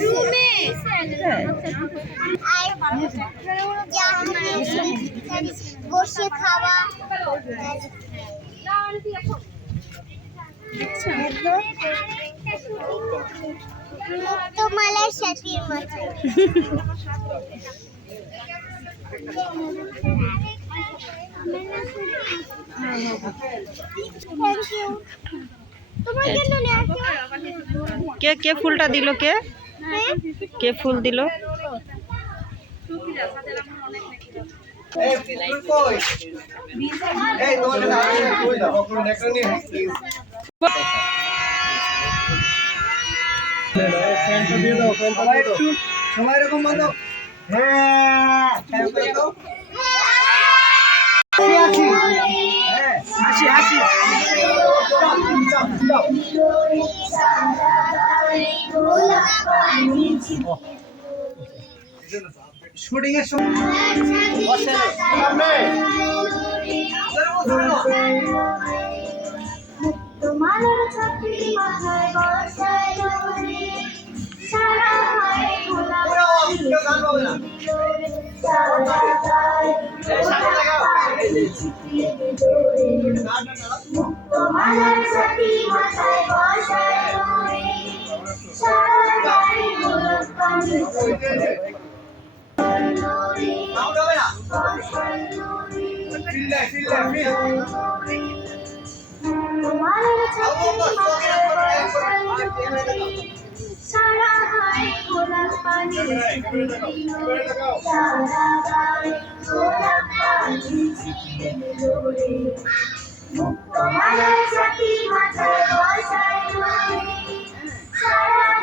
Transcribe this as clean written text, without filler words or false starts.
রুমে বসে খাওয়া মুক্তমালার সাথীর মতো। কে কে ফুলটা দিল? কে কে ফুল দিল? সবাই এরকম বলো। হাসি হাসি শুটিং এর সময় তোমার ছাত্রী মাথায় বর্ষায় ডোরে সারা হয় গোলাপ সারা গায় তোমার ছাত্রী মাথায় বর্ষায় ডোরে সারা গায় গোলাপ পানি সারা গায়ে গোলাপ পানি সারা গায়ে গোলাপ পানি তোমার সাথী মাথায় বসায় সারা